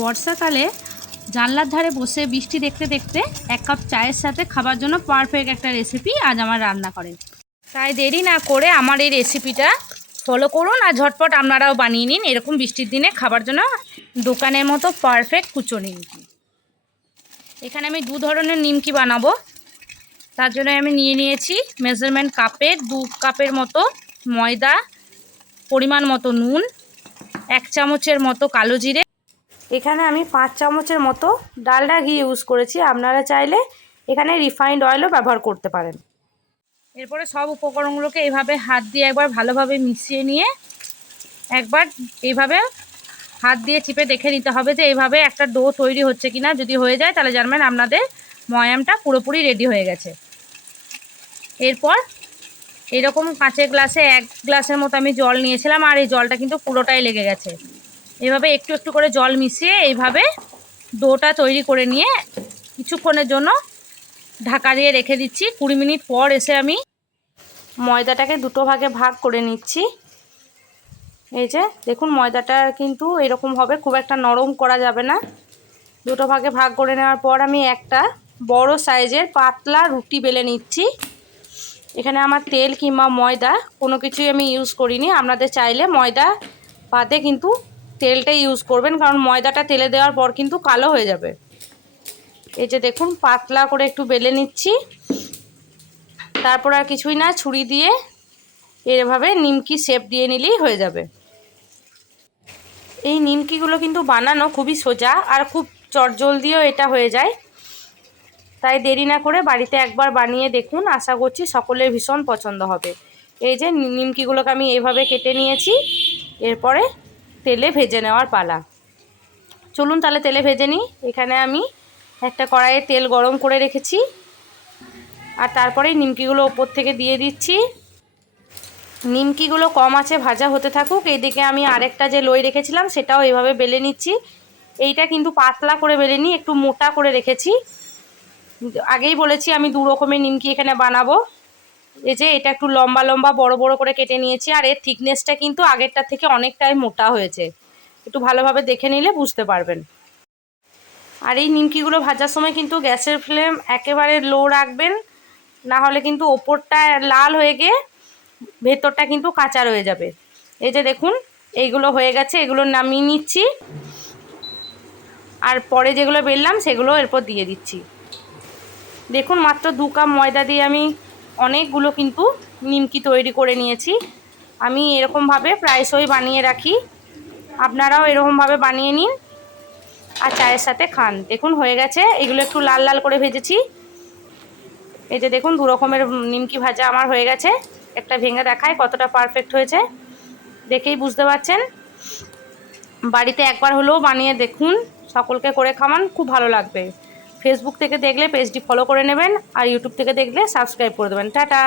বর্ষাকালে জানলার ধারে বসে বৃষ্টি দেখতে দেখতে এক কাপ চায়ের সাথে খাবার জন্য পারফেক্ট একটা রেসিপি আজ আমার রান্না করেন। তাই দেরি না করে আমার এই রেসিপিটা ফলো করুন আর ঝটপট আপনারাও বানিয়ে নিন এরকম বৃষ্টির দিনে খাবার জন্য দোকানের মতো পারফেক্ট কুচো নিমকি। এখানে আমি দু ধরনের নিমকি বানাবো, তার জন্য আমি নিয়ে নিয়েছি মেজারমেন্ট কাপে 2 কাপের মতো ময়দা, পরিমাণ মতো নুন, 1 চামচের মতো কালো জিরে। এখানে আমি 5 চামচের মতো ডালডা ঘি ইউজ করেছি, আপনারা চাইলে এখানে রিফাইন্ড অয়েলও ব্যবহার করতে পারেন। এরপরে সব উপকরণগুলোকে এইভাবে হাত দিয়ে একবার ভালোভাবে মিশিয়ে নিয়ে একবার এইভাবে হাত দিয়ে চিপে দেখে নিতে হবে যে এইভাবে একটা ডো তৈরি হচ্ছে কিনা। যদি হয়ে যায় তাহলে জানবেন আপনাদের ময়ামটা পুরোপুরি রেডি হয়ে গেছে। এরপর এরকম কাঁচের গ্লাসে 1 গ্লাসের মতো আমি জল নিয়েছিলাম, আর এই জলটা কিন্তু পুরোটাই লেগে গেছে। এইভাবে একটু একটু করে জল মিশিয়ে এইভাবে ডোটা তৈরি করে নিয়ে কিছুক্ষণের জন্য ঢাকা দিয়ে রেখে দিচ্ছি। 20 মিনিট পর এসে আমি ময়দাটাকে দুটো ভাগে ভাগ করে নিচ্ছি। এই যে দেখুন ময়দাটা কিন্তু এরকম হবে, খুব একটা নরম করা যাবে না। দুটো ভাগে ভাগ করে নেওয়ার পর আমি একটা বড় সাইজের পাতলা রুটি বেলে নিচ্ছি। এখানে আমার তেল কিংবা ময়দা কোনো কিছুই আমি ইউজ করিনি, আপনাদের চাইলে ময়দা বাদে কিন্তু তেলটাই ইউজ করবেন, কারণ ময়দাটা তেলে দেওয়ার পর কিন্তু কালো হয়ে যাবে। এই যে দেখুন পাতলা করে একটু বেলে নিচ্ছি। তারপর আর কিছুই না, ছুরি দিয়ে এভাবে নিমকি শেপ দিয়ে নিলেই হয়ে যাবে। এই নিমকিগুলো কিন্তু বানানো খুবই সোজা আর খুব চটজলদিও এটা হয়ে যায়। তাই দেরি না করে বাড়িতে একবার বানিয়ে দেখুন, আশা করছি সকলের ভীষণ পছন্দ হবে। এই যে নিমকিগুলোকে আমি এইভাবে কেটে নিয়েছি, এরপরে তেলে ভেজে নেওয়ার পালা। চলুন তাহলে তেলে ভেজে নিই। এখানে আমি একটা কড়াইয়ে তেল গরম করে রেখেছি, আর তারপরে নিমকিগুলো ওপর থেকে দিয়ে দিচ্ছি। নিমকিগুলো কম আঁচে ভাজা হতে থাকুক। এইদিকে আমি আরেকটা যে লই রেখেছিলাম সেটাও এইভাবে বেলে নিচ্ছি। এইটা কিন্তু পাতলা করে বেলে নিই, একটু মোটা করে রেখেছি। আগেই বলেছি আমি 2 রকমের নিমকি এখানে বানাবো। এই যে এটা একটু লম্বা লম্বা বড় বড় করে কেটে নিয়েছি, আর এর থিকনেসটা কিন্তু আগেরটার থেকে অনেকটাই মোটা হয়েছে। একটু ভালোভাবে দেখে নিলে বুঝতে পারবেন। আর এই নিমকিগুলো ভাজার সময় কিন্তু গ্যাসের ফ্লেম একেবারে লো রাখবেন, না হলে কিন্তু ওপরটা লাল হয়ে গিয়ে ভেতরটা কিন্তু কাঁচা রয়ে যাবে। এই যে দেখুন এইগুলো হয়ে গেছে, এগুলো নামিয়ে নিচ্ছি। আর পরে যেগুলো বেললাম সেগুলো এরপর দিয়ে দিচ্ছি। দেখুন মাত্র 2 কাপ ময়দা দিয়ে আমি অনেকগুলো কিন্তু নিমকি তৈরি করে নিয়েছি। আমি এরকমভাবে প্রায়শই বানিয়ে রাখি, আপনারাও এরকমভাবে বানিয়ে নিন আর চায়ের সাথে খান। দেখুন হয়ে গেছে, এগুলো একটু লাল লাল করে ভেজেছি। এই যে দেখুন 2 রকমের নিমকি ভাজা আমার হয়ে গেছে। একটা ভেঙে দেখায় কতটা পারফেক্ট হয়েছে, দেখেই বুঝতে পারছেন। বাড়িতে একবার হলেও বানিয়ে দেখুন, সকলকে করে খাওয়ান, খুব ভালো লাগবে। ফেসবুক থেকে দেখলে পেজটি ফলো করে নেবেন, আর ইউটিউব থেকে দেখলে সাবস্ক্রাইব করে দেবেন। টাটা।